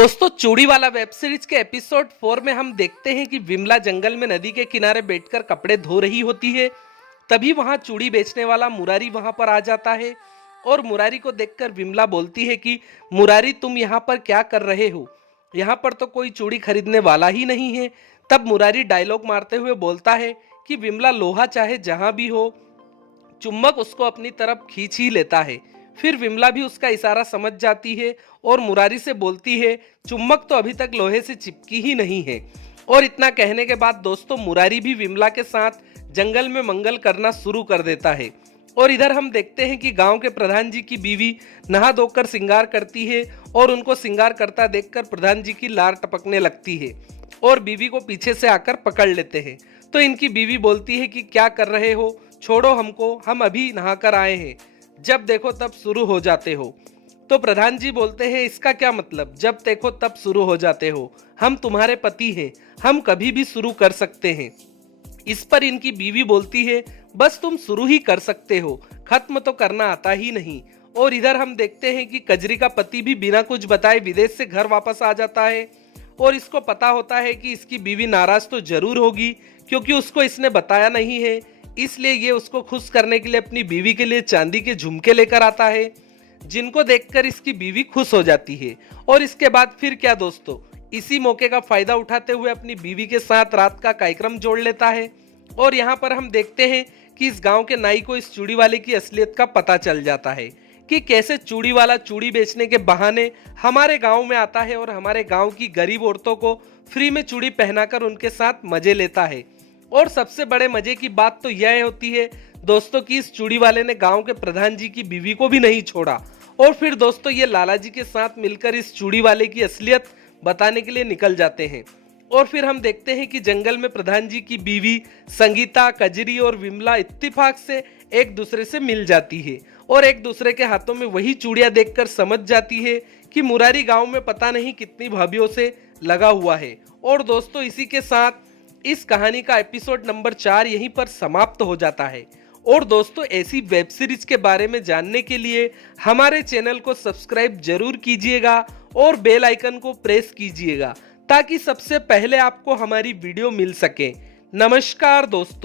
दोस्तों चूड़ी वाला वेब सीरीज के एपिसोड 4 में हम देखते हैं कि विमला जंगल में नदी के किनारे बैठकर कपड़े धो रही होती है। तभी वहां चूड़ी बेचने वाला मुरारी वहां पर आ जाता है और मुरारी को देखकर विमला बोलती है कि मुरारी तुम यहाँ पर क्या कर रहे हो, यहाँ पर तो कोई चूड़ी खरीदने वाला ही नहीं है। तब मुरारी डायलॉग मारते हुए बोलता है कि विमला लोहा चाहे जहां भी हो, चुम्बक उसको अपनी तरफ खींच ही लेता है। फिर विमला भी उसका इशारा समझ जाती है और मुरारी से बोलती है चुम्बक तो अभी तक लोहे से चिपकी ही नहीं है। और इतना कहने के बाद दोस्तों मुरारी भी विमला के साथ जंगल में मंगल करना शुरू कर देता है। और इधर हम देखते हैं कि गांव के प्रधान जी की बीवी नहा धोकर श्रृंगार करती है और उनको श्रृंगार करता देखकर प्रधान जी की लार टपकने लगती है और बीवी को पीछे से आकर पकड़ लेते हैं। तो इनकी बीवी बोलती है कि क्या कर रहे हो, छोड़ो हमको, हम अभी नहाकर आए हैं, जब देखो तब शुरू हो जाते हो। तो प्रधान जी बोलते हैं इसका क्या मतलब, जब देखो तब शुरू हो जाते हो, हम तुम्हारे पति हैं, हम कभी भी शुरू कर सकते हैं। इस पर इनकी बीवी बोलती है बस तुम शुरू ही कर सकते हो, खत्म तो करना आता ही नहीं। और इधर हम देखते हैं कि कजरी का पति भी बिना कुछ बताए विदेश से घर वापस आ जाता है और इसको पता होता है कि इसकी बीवी नाराज तो जरूर होगी क्योंकि उसको इसने बताया नहीं है। इसलिए ये उसको खुश करने के लिए अपनी बीवी के लिए चांदी के झुमके लेकर आता है, जिनको देखकर इसकी बीवी खुश हो जाती है। और इसके बाद फिर क्या दोस्तों, इसी मौके का फायदा उठाते हुए अपनी बीवी के साथ रात का कार्यक्रम जोड़ लेता है। और यहाँ पर हम देखते हैं कि इस गांव के नाई को इस चूड़ी वाले की असलियत का पता चल जाता है कि कैसे चूड़ी वाला चूड़ी बेचने के बहाने हमारे गांव में आता है और हमारे गांव की गरीब औरतों को फ्री में चूड़ी पहनाकर उनके साथ मजे लेता है। और सबसे बड़े मजे की बात तो यह होती है दोस्तों कि इस चूड़ी वाले ने गांव के प्रधान जी की बीवी को भी नहीं छोड़ा। और फिर दोस्तों ये लाला जी के साथ मिलकर इस चूड़ी वाले की असलियत बताने के लिए निकल जाते हैं। और फिर हम देखते हैं कि जंगल में प्रधान जी की बीवी संगीता, कजरी और विमला इत्तेफाक से एक दूसरे से मिल जाती है और एक दूसरे के हाथों में वही चूड़ियां देखकर समझ जाती है कि मुरारी गांव में पता नहीं कितनी भाभीियों से लगा हुआ है। और दोस्तों इसी के साथ इस कहानी का एपिसोड नंबर 4 यहीं पर समाप्त हो जाता है। और दोस्तों ऐसी वेब सीरीज के बारे में जानने के लिए हमारे चैनल को सब्सक्राइब जरूर कीजिएगा और बेल आइकन को प्रेस कीजिएगा ताकि सबसे पहले आपको हमारी वीडियो मिल सके। नमस्कार दोस्तों।